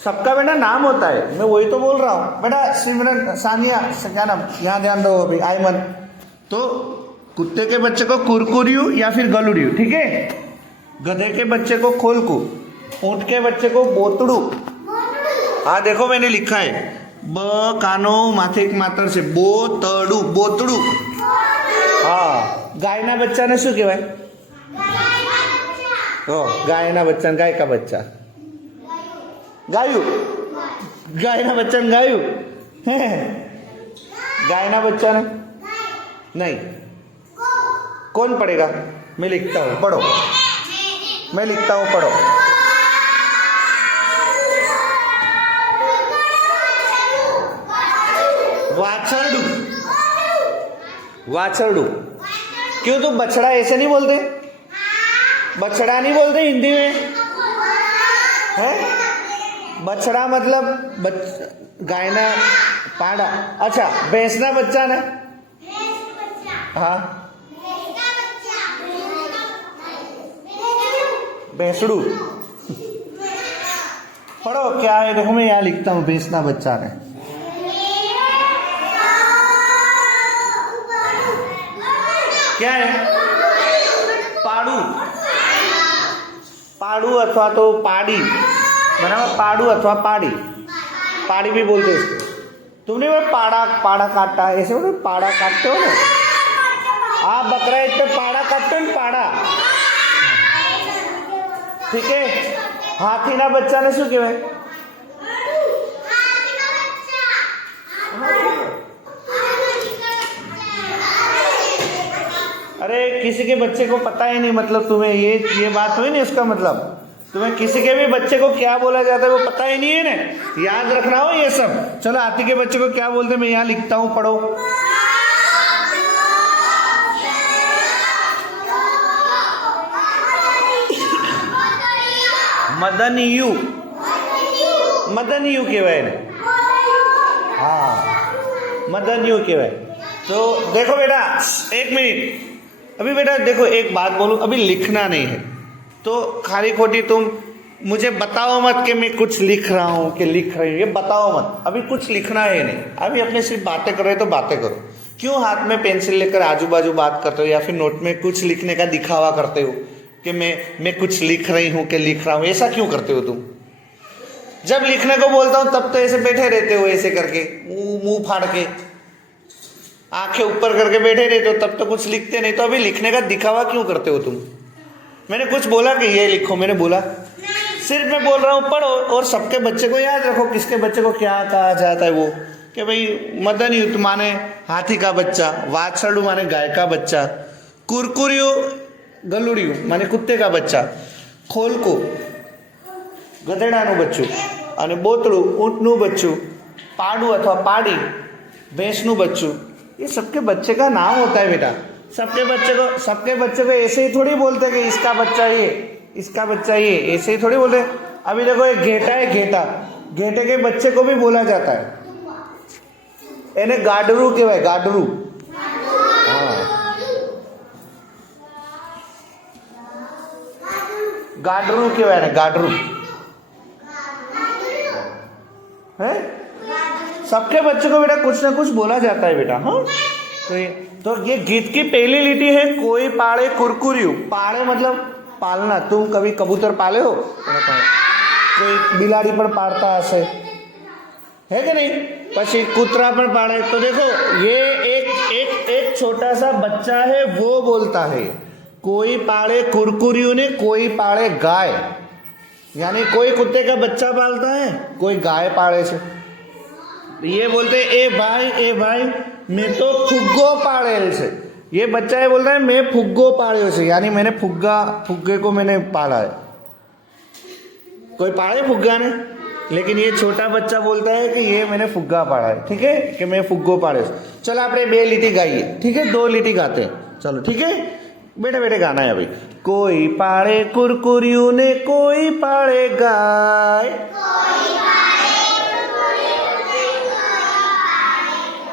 सबका बेटा नाम होता है, मैं वही तो बोल रहा हूँ बेटा। सिमरन, सानिया, क्या नाम, यहाँ ध्यान दो अभी, आयमन। तो कुत्ते के बच्चे को कुरकुरियू या फिर गलुड़ियू, ठीक है। गधे के बच्चे को खोलकू, ऊंट के बच्चे को बोतड़ू। हाँ देखो मैंने लिखा है, ब कानो माथे एक मातर से बोतड़ू, बोतड़ू। हाँ, गायना बच्चा ने शू कहवाय? गायना बच्चा, गाय का बच्चा गायू, गायना बच्चा गायू। गायना बच्चा ने नहीं, कौन पढ़ेगा? मैं लिखता हूँ, पढ़ो। मैं लिखता हूँ, पढ़ो। वाछड़ू, वाछड़ू। क्यों तुम बछड़ा ऐसे नहीं बोलते? बछड़ा नहीं बोलते हिंदी में, है? बछड़ा मतलब गायना, पाड़ा। अच्छा, भैंसना बच्चा ना? हाँ, भैंसड़ू। पढ़ो क्या है, देखो मैं यहाँ लिखता हूँ, भैंसना बच्चा ने। क्या है? पाड़ू, पाड़ू अथवा तो पाड़ी, बराबर। पाड़ू अथवा पाड़ी, पाड़ी भी बोलते इसको। तुमने वो पाड़ा, पाड़ा काटा ऐसे बोलो, पाड़ा काटते हो ना आप, बकरा ईद पे पाड़ा काटते हो ना, पाड़ा, ठीक है। हाथी ना बच्चा ने शू कहवाय? अरे किसी के बच्चे को पता ही नहीं, मतलब तुम्हें ये बात हुई नहीं, उसका मतलब तुम्हें किसी के भी बच्चे को क्या बोला जाता है वो पता ही नहीं है ना, याद रखना हो ये सब। चलो हाथी के बच्चे को क्या बोलते हैं, मैं यहाँ लिखता हूँ, पढ़ो। मदनियू, मदनियू कहवाय ने। हाँ, मदनियू कहवाय। तो देखो बेटा, एक मिनट अभी बेटा देखो, एक बात बोलूं, अभी लिखना नहीं है तो खाली खोटी तुम मुझे बताओ मत कि मैं कुछ लिख रहा हूँ कि लिख रही हूँ, ये बताओ मत। अभी कुछ लिखना है नहीं, अभी अपने सिर्फ बातें कर रहे तो बातें करो। क्यों हाथ में पेंसिल लेकर आजू बाजू बात करते हो, या फिर नोट में कुछ लिखने का दिखावा करते हो कि मैं कुछ लिख रही हूँ कि लिख रहा हूँ? ऐसा क्यों करते हो तुम? जब लिखने को बोलता हूँ तब तो ऐसे बैठे रहते हो, ऐसे करके मुंह फाड़ के, आंखें ऊपर करके बैठे रहते हो, तब तो कुछ लिखते नहीं। तो अभी लिखने का दिखावा क्यों करते हो तुम? मैंने कुछ बोला कि ये लिखो? मैंने बोला? सिर्फ मैं बोल रहा हूँ पढ़ो, और सबके बच्चे को याद रखो किसके बच्चे को क्या कहा जाता है वो, कि भाई मदनियू माने हाथी का बच्चा, वाछड़ू माने गाय का बच्चा, कुरकुरियू गलुड़ियू माने कुत्ते का बच्चा, खोलकू गधેડાનું બચ્ચું, અને બોતળું ઊંટનું બચ્ચું, પાડું अथवा पाड़ी भैंसનું बच्चू। ये सबके बच्चे का नाम होता है बेटा। सबके बच्चे को ऐसे ही थोड़ी बोलते कि इसका बच्चा ये, इसका बच्चा ये, ऐसे ही थोड़ी बोलते। अभी देखो एक घेटा है, घेटा, घेटे के बच्चे को भी बोला जाता है, इन्हें गाडरू कहवाय, गाडरू। हाँ, गाडरू कहवाय ने, गाडरू है। सबके बच्चे को बेटा कुछ ना कुछ बोला जाता है बेटा। हाँ, तो ये गीत की पहली लिटी है, कोई पाले कुरकुरियू। पाले मतलब पालना। तुम कभी कबूतर पाले हो? कोई बिलाड़ी पर पाड़ता हसे, है कि नहीं? पछी कुतरा पर पाड़े। तो देखो ये एक छोटा सा बच्चा है, वो बोलता है कोई पाले कुरकुरियू ने, कोई पाले गाय। यानी कोई कुत्ते का बच्चा पालता है, कोई गाय पाले से। ये बोलते ए भाई मैं तो फुग्गो पाड़ेल से। ये बच्चा है बोलता है मैं फुग्गो पाड़े से, यानी मैंने फुग्गे को मैंने पाला है। कोई पाड़े फुग्गा ने, लेकिन ये छोटा बच्चा बोलता है कि ये मैंने फुग्गा पाड़ा है, ठीक है, कि मैं फुग्गो पाड़े से। चलो आपने 2 લીટી गाइए, ठीक है, 2 લીટી गाते हैं। चलो ठीक है, बेटे गाना है अभी। कोई पाड़े कुरकुरियू ने, कोई पाड़े गाय,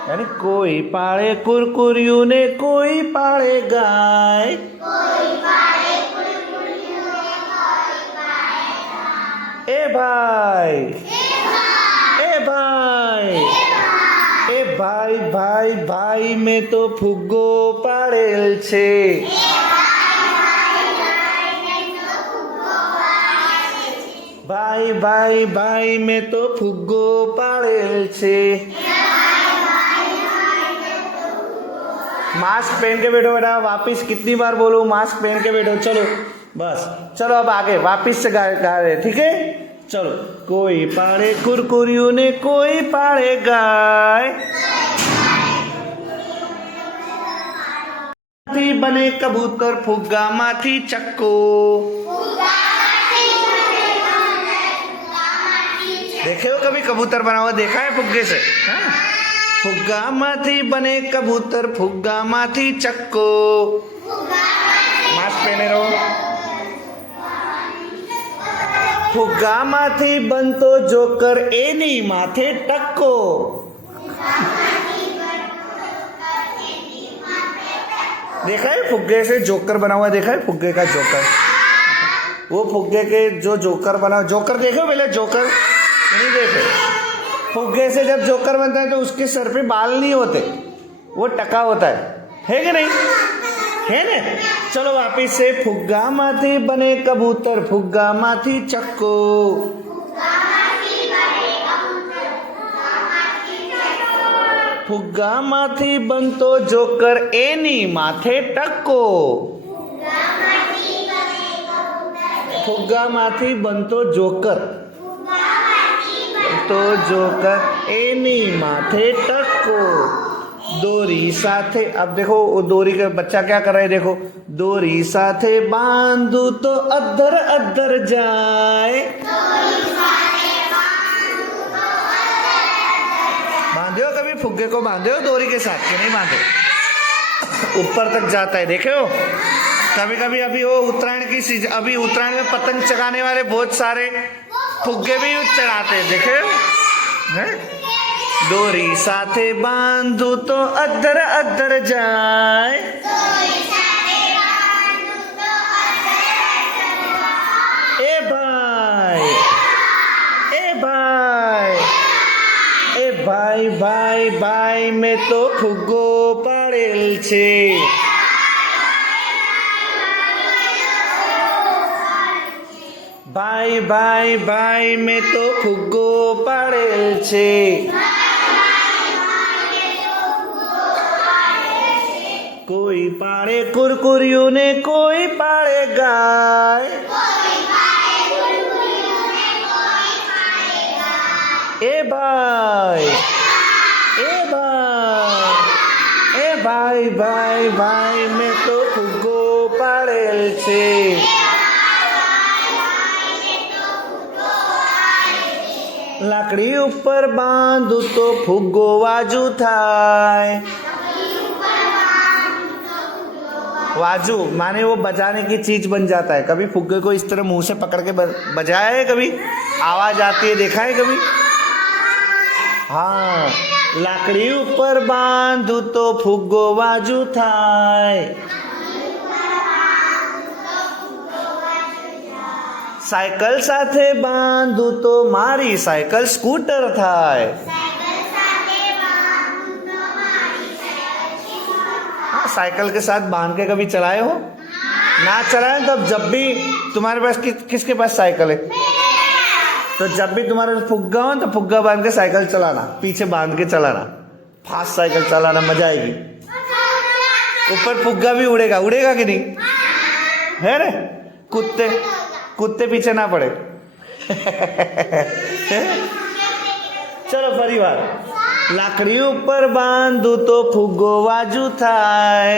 यानी कोई पाड़े कुरकुरियू ने, कोई पाड़े गाय। ए भाई, ए भाई, ए भाई भाई भाई में तो ફુગ્ગો પાડેલ છે. भाई भाई भाई में तो ફુગ્ગો પાડેલ છે. मास्क पहन के बैठो बेटा. वापिस कितनी बार बोलूं मास्क पहन के बैठो. चलो बस, चलो अब आगे वापिस से गा रहे, ठीक है. चलो. कोई पाड़े कुरकुरियों ने, कोई पाड़े गाय, बने कबूतर फुग्गा माथी चक्को. देखे हो कभी कबूतर बना हुआ? देखा है फुग्गे से? हाँ? फुग्गा माथी बने कबूतर फुग्गा माथी चक्को. मास्क पहने रहो. फुग्गा माथी बनतो जोकर एनी माथे टक्को. देखा है फुग्गे से जोकर बना हुआ? देखा है फुग्गे का जोकर? वो फुग्गे के जो जोकर बना, जोकर देखे हो पहले? जोकर नहीं देखे? फुग्गे से जब जोकर बनता है तो उसके सर पे बाल नहीं होते, वो टका होता है कि नहीं? है ना? चलो वापिस से. फुग्गा माथी बने कबूतर फुग्गा माथी चक्को. फुग्गा माथी बनतो जोकर एनी माथे टक्को. फुग्गा माथी बनतो जोकर, तो जोकर एनी माथे टक्को. दोरी साथे, अब देखो वो दोरी का बच्चा क्या कर रहा है, देखो. दोरी साथे बांधू तो अद्धर अद्धर जाए. बांधे हो कभी फुग्गे को? बांधे हो दोरी के साथ कि नहीं बांधे? ऊपर तक जाता है, देखे हो? कभी कभी अभी वो उत्तरायण की सीजन, अभी उत्तरायण में पतंग चगाने वाले बहुत सारे फुग्गे भी चढ़ाते हैं, देखे हो? हैं? दोरी साथे बांधू तो अद्धर अद्धर जाए. ए भाई, ए भाई, ए भाई भाई भाई में तो ફુગ્ગો પાડેલ છે. भाई भाई भाई में तो ફુગ્ગો પાડેલ છે. कोई पाड़े कुरकुरियों ने, कोई पाड़े गाय. ए भाई, ए भाई, ए भाई भाई भाई में तो ફુગ્ગો પાડેલ છે. लाकड़ी ऊपर बांधू तो ફુગ્ગો वाजू थाय. वाजू माने वो बजाने की चीज बन जाता है. कभी फुग्गे को इस तरह मुंह से पकड़ के बजाया है? कभी आवाज आती है, देखा है कभी? हाँ. लाकड़ी ऊपर बांधू तो ફુગ્ગો वाजू थाय. साइकिल साथे बांधू तो मारी साइकिल स्कूटर थाय. साइकिल के साथ बांध के कभी चलाए हो? ना चलाए तो जब भी तुम्हारे पास किसके पास साइकिल है, तो जब भी तुम्हारे पास फुग्गा हो तो फुग्गा बांध के साइकिल चलाना, पीछे बांध के चलाना, फास्ट साइकिल चलाना, मजा आएगी. ऊपर फुग्गा भी उड़ेगा. उड़ेगा कि नहीं? है रे? कुत्ते कुत्ते पीछे ना पड़े. चलो फरी बार. लाकड़ी ऊपर बांधू तो ફુગ્ગો વાજુ थाय.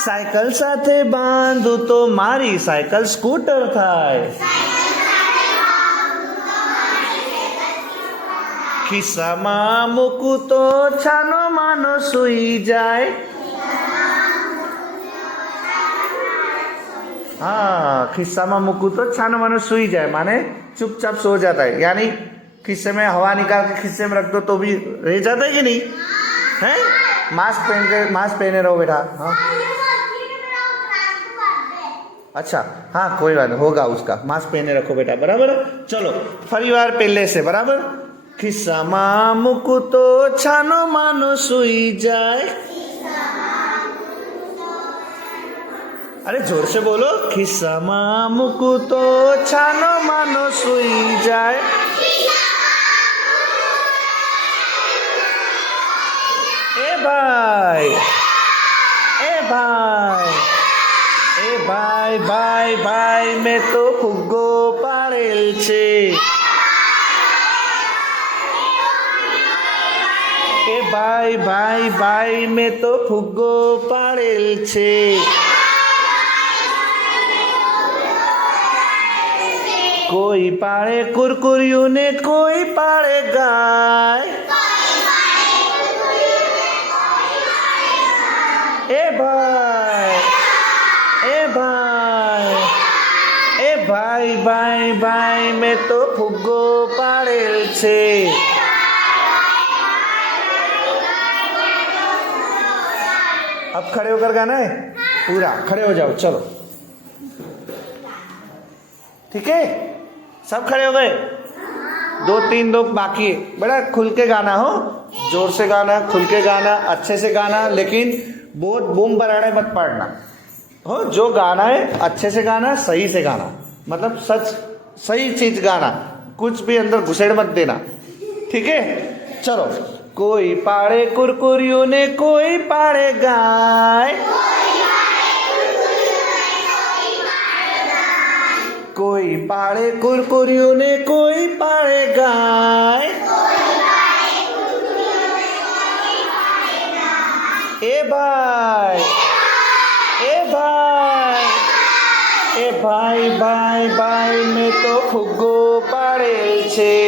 साइकिल साथे बांधू तो मारी साइकिल स्कूटर थाय. खिस्साમાં મૂકું તો છાનો માનો સૂઈ જાય. हाँ, खिस्सा में मुकू तो छानो मानो सुई जाए, माने चुपचाप सो जाता है. यानी खिस्से में हवा निकाल के खिस्से में रख दो तो भी रह जाता है कि नहीं? है? मास्क पहने रहो बेटा. हाँ अच्छा हाँ कोई बात नहीं, होगा उसका, मास्क पहने रखो बेटा, बराबर। चलो फरीवार पहले से, बराबर। खिस्साમાં મૂકું તો છાનો માનો સુઈ જાય। अरे जोर से बोलो, खिस्साમાં મૂકું તો છાનો માનો સુઈ જાય। ए भाई, ए भाई, ए भाई भाई भाई मैं तो फुग्गो पाड़ेल छे। ए भाई भाई भाई मैं तो फुग्गो पाड़ेल छे। कोई पाड़े कुरकुरियों ने, कोई पाड़े गाय। ए भाई, ए भाई, ए भाई भाई भाई मैं तो फुग्गो पाड़ेल छे। अब खड़े होकर गाना है पूरा, खड़े हो जाओ, चलो ठीक है, सब खड़े हो गए, 2-3 लोग बाकी है। बड़ा खुल के गाना हो, जोर से गाना, खुल के गाना, अच्छे से गाना, लेकिन बहुत बूम बराड़े मत पड़ना हो। जो गाना है अच्छे से गाना, सही से गाना, मतलब सच सही चीज गाना, कुछ भी अंदर घुसेड़ मत देना, ठीक है। चलो, कोई पाड़े कुरकुरियों ने, कोई पाड़े गाय। कोई पाड़े कुरकुरियों ने, कोई पाड़े गाय। ए भाई, ए भाई, ए भाई भाई भाई मैं तो फुग्गो पाड़ेल छे।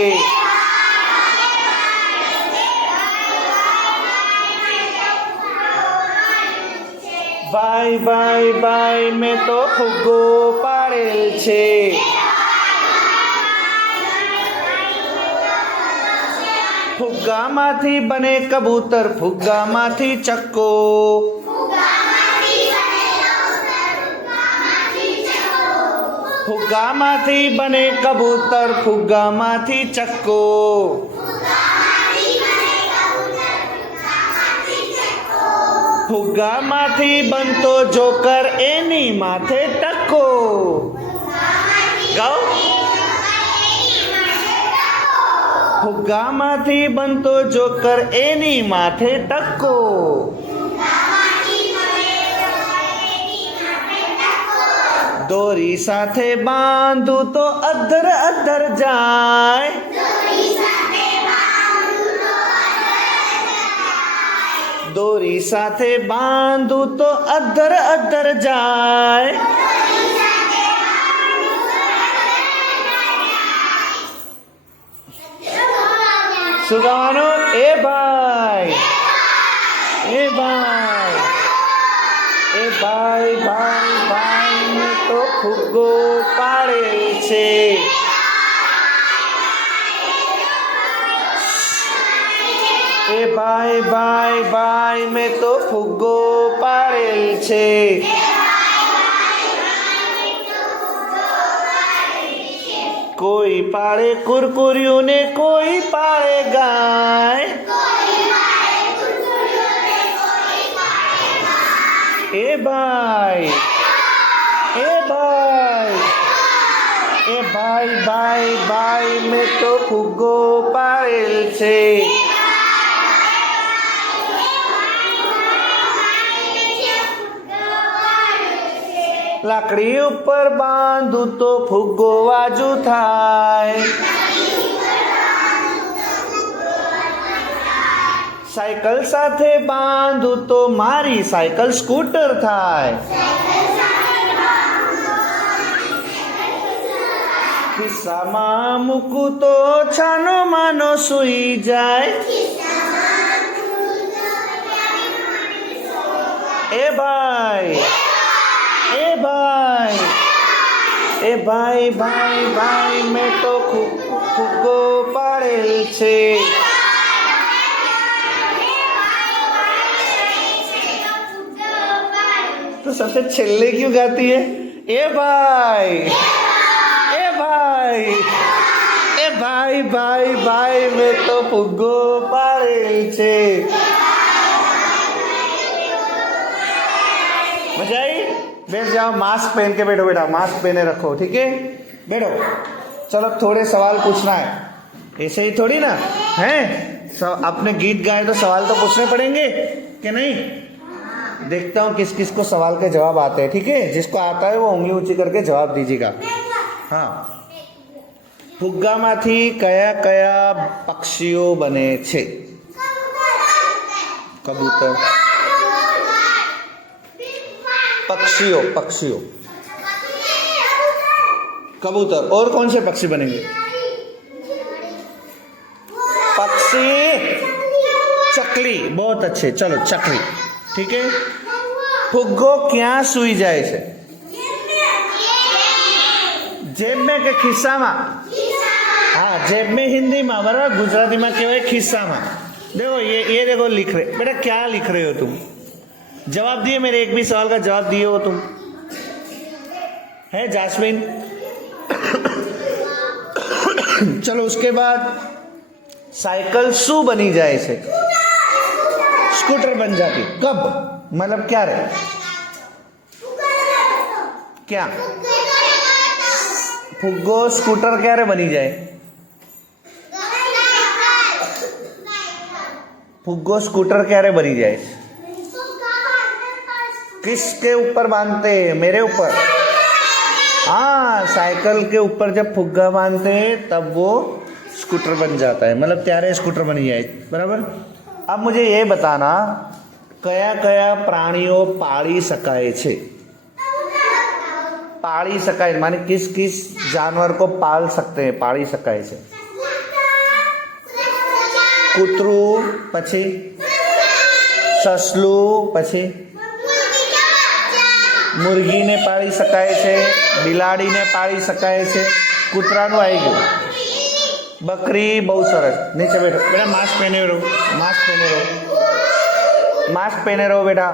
भाई भाई भाई मैं तो फुग्गो पाड़ेल छे। फुग्गामांथी बने कबूतर, फुग्गामांथी चक्को। फुग्गामांथी बने कबूतर, फुग्गामांथी चक्को। फुग्गामांथी बनतो जोकर, एनी माथे टक्को। गाओ। फुग्गामांथी बनतो जोकर, एनी माथे टक्को। दोरी साथे बांधू तो अद्धर अद्धर जाए। दोरी साथे बांधू तो अद्धर अद्धर जाए। सुगानो, ए भाई, ए भाई, ए भाई भाई भाई मैं तो फुग्गो पाड़ेल छे। ए भाई भाई भाई मैं तो फुग्गो पाड़ेल छे। कोई पाड़े कुरकुरियों ने, कोई पाड़े गाय। ए भाई, ए भाई, ए भाई भाई भाई मैं तो फुग्गो पाड़ेल छे। लाकड़ी ऊपर बांधू तो फुग्गो वाजू थाय। साइकल साथे बांधू तो मारी साइकल स्कूटर थाय। खिस्साમાં મૂકું તો છાનો માનો સુઈ જાય। ए भाई, ए भाई, ए भाई भाई भाई मैं तो फुग्गो पाड़ेल छे। तो सबसे छेल्ले क्यों गाती है? ए भाई, ए भाई, ए भाई भाई भाई में तो फुग्गो पाड़े छे। मजा आई? बैठ जाओ, मास्क पहन के बैठो बेटा, मास्क पहने रखो, ठीक है? बैठो। चलो थोड़े सवाल पूछना है, ऐसे ही थोड़ी ना है। अपने गीत गाए तो सवाल तो पूछने पड़ेंगे कि नहीं? देखता हूँ किस किस को सवाल के जवाब आते हैं, ठीक है? जिसको आता है वो उंगली ऊंची करके जवाब दीजिएगा। हाँ, फुग्गामाथी कया कया पक्षियों बने छे? कबूतर, पक्षियों, पक्षियों, कबूतर। और कौन से पक्षी बनेंगे? पक्षी, चकली। बहुत अच्छे, चलो चकली, ठीक है? फुग्गो क्या सुई जाए छे? जेब में के खिस्सा में? हाँ, जेब में हिंदी में, बराबर। गुजराती में कहवाय खिस्सा में। देखो ये देखो लिख रहे बेटा, क्या लिख रहे हो तुम? जवाब दिए, मेरे एक भी सवाल का जवाब दिए हो तुम? है जास्मिन? चलो उसके बाद साइकिल शू बनी जाए से? स्कूटर बन जाती। कब? मतलब क्या रे? क्या फुग्गो स्कूटर क्या रे बनी जाए? फुग्गो स्कूटर क्या रे बनी जाए? किसके ऊपर बांधते हैं? मेरे ऊपर। हाँ, साइकिल के ऊपर जब फुग्गा बांधते हैं तब वो स्कूटर बन जाता है, मतलब त्यारे स्कूटर बनी जाए, बराबर। अब मुझे ये बताना, कया कया प्राणियों पाड़ी सकाय छे? पाड़ी सकाय माने किस किस जानवर को पाल सकते हैं, पाड़ी सकाय छे? कूतरू, पछी ससलू, पछी मुर्गी ने पाड़ी शकाय छे, बिलाड़ी ने पाड़ी शकाय छे, कूतराનું આવી ગયું, बकरी। बहुत सरस। नीचे बैठो बेटा, मास्क पहने रहो, मास्क पहने रहो, मास्क पहने रहो बेटा।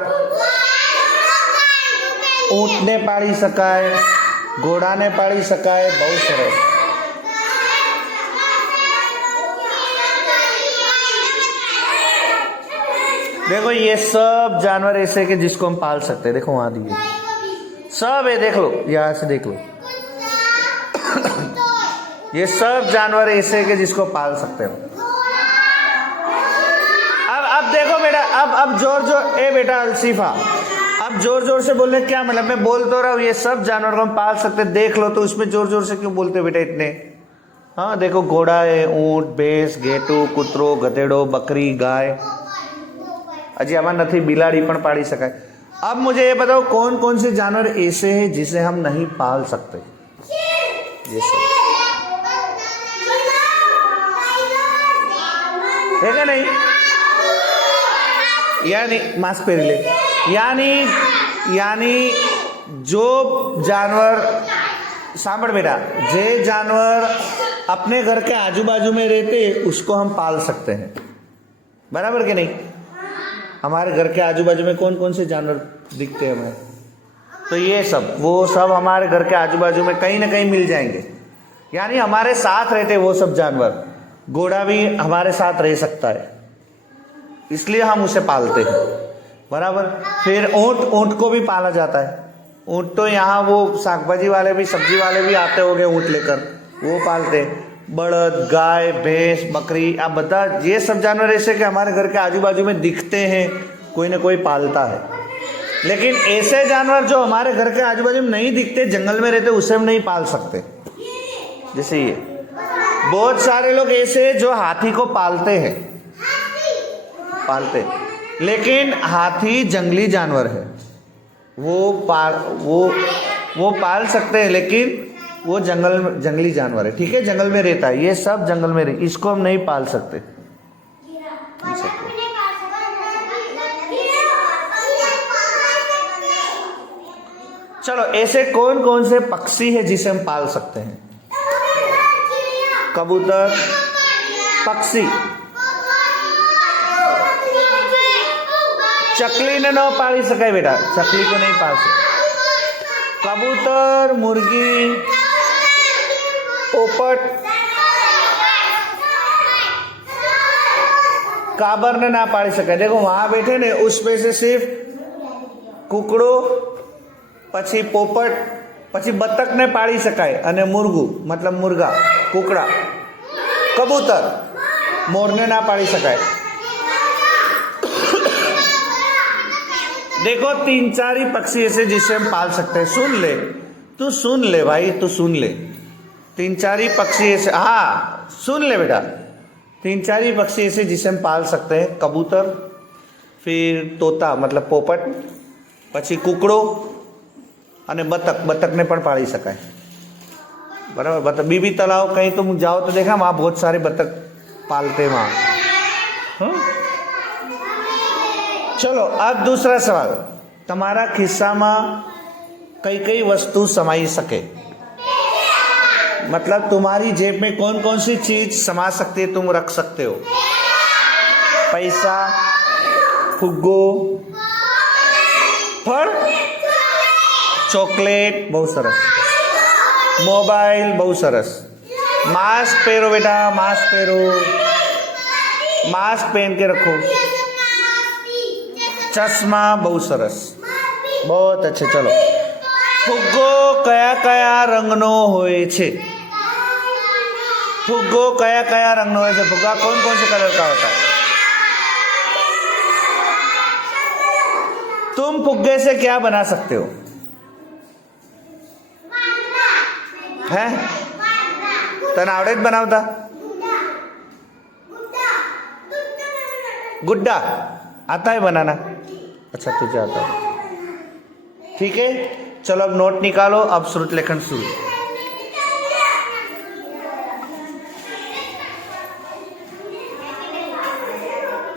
ऊंट ने पाड़ी शकाय, घोड़ा ने पाड़ी शकाय। बहुत सरस। देखो ये सब जानवर ऐसे के जिसको हम पाल सकते हैं। देखो वहां दिए सब है, देख लो, यहाँ से देख लो। ये सब जानवर ऐसे के जिसको पाल सकते हो। अब देखो बेटा, अब जोर जोर, ए बेटा अल्सीफा, अब जोर जोर से बोलने क्या मतलब? मैं बोल तो रहा हूँ ये सब जानवर को हम पाल सकते, देख लो, तो उसमें जोर जोर से क्यों बोलते बेटा इतने? हाँ देखो, घोड़ा है, ऊंट, भैंस, घेटू, कुतरो, गधेड़ो, बकरी, गाय। अजी आमा नहीं, बिलाड़ी पण पाड़ी शकाय। अब मुझे ये बताओ, कौन कौन से जानवर ऐसे हैं जिसे हम नहीं पाल सकते? है क्या नहीं? यानी मास्क पहन ले, यानी जो जानवर, सांभळ बेटा, जे जानवर अपने घर के आजू बाजू में रहते उसको हम पाल सकते हैं, बराबर के नहीं? हमारे घर के आजू बाजू में कौन कौन से जानवर दिखते हैं हमें? तो ये सब, वो सब हमारे घर के आजू बाजू में कहीं ना कहीं मिल जाएंगे, यानी हमारे साथ रहते वो सब जानवर। घोड़ा भी हमारे साथ रह सकता है, इसलिए हम उसे पालते हैं, बराबर। फिर ऊंट को भी पाला जाता है। ऊंट तो यहाँ वो शाकभाजी वाले भी, सब्जी वाले भी आते होंगे ऊंट लेकर, वो पालते। बड़द, गाय, भैंस, बकरी, आप बता, ये सब जानवर ऐसे कि हमारे घर के आजू बाजू में दिखते हैं, कोई ना कोई पालता है। लेकिन ऐसे जानवर जो हमारे घर के आजू बाजू में नहीं दिखते, जंगल में रहते, उसे हम नहीं पाल सकते। जैसे ये बहुत सारे लोग ऐसे जो हाथी को पालते हैं, लेकिन हाथी जंगली जानवर है, वो पाल सकते हैं, लेकिन वो जंगली जानवर है, ठीक है? जंगल में रहता है, ये सब जंगल में रहता, इसको हम नहीं पाल सकते। चलो ऐसे कौन कौन से पक्षी है जिसे हम पाल सकते हैं? कबूतर, पक्षी, चकली ने न पाली सकाय बेटा, चकली को नहीं पाल सकते। कबूतर, मुर्गी, पोपट, काबर ने ना पाड़ी सके। देखो वहां बैठे ने उसमें से सिर्फ कुकड़ो पछी पोपट पछी बतक ने पाड़ी शकाय अने मुर्गू मतलब मुर्गा कुकड़ा कबूतर मोर ने ना पाड़ी शकाय। देखो 3-4 ही पक्षी ऐसे जिसे हम पाल सकते हैं। सुन ले, तू सुन ले भाई, तू सुन ले। 3-4 ही पक्षी ऐसे, हाँ सुन ले बेटा, 3-4 ही पक्षी ऐसे जिसे हम पाल सकते हैं। कबूतर, फिर तोता मतलब पोपट, पछी कुकड़ो અને बतक ने पण पाड़ी शकाय। बराबर। बतक बीबी तालाब कहीं तुम जाओ तो देखा वहाँ बहुत सारे बतक पालते वहाँ। चलो अब दूसरा सवाल, તમારા ખિસ્સામાં कई कई वस्तु समाई सके, मतलब तुम्हारी जेब में कौन कौन सी चीज समा सकती है, तुम रख सकते हो। पैसा, फुग्गो, फल, चॉकलेट, बहुत सरस, मोबाइल, बहुत सरस। मास्क पहरो बेटा, मास्क पहरो, मास्क पहन के रखो। चश्मा, बहुत सरस, बहुत अच्छे। चलो फुग्गो कया कया रंगनो होय छे? फुग्गो कया कया रंगनो होय छे? फुग्गा कौन कौन से कलर का होता है? तुम फुग्गे से क्या बना सकते हो? हैं? तने आवड़े ज बनावता? गुड्डा आता है बनाना? अच्छा तुझे आता है, ठीक है। चलो अब नोट निकालो, अब श्रुत लेखन शुरू।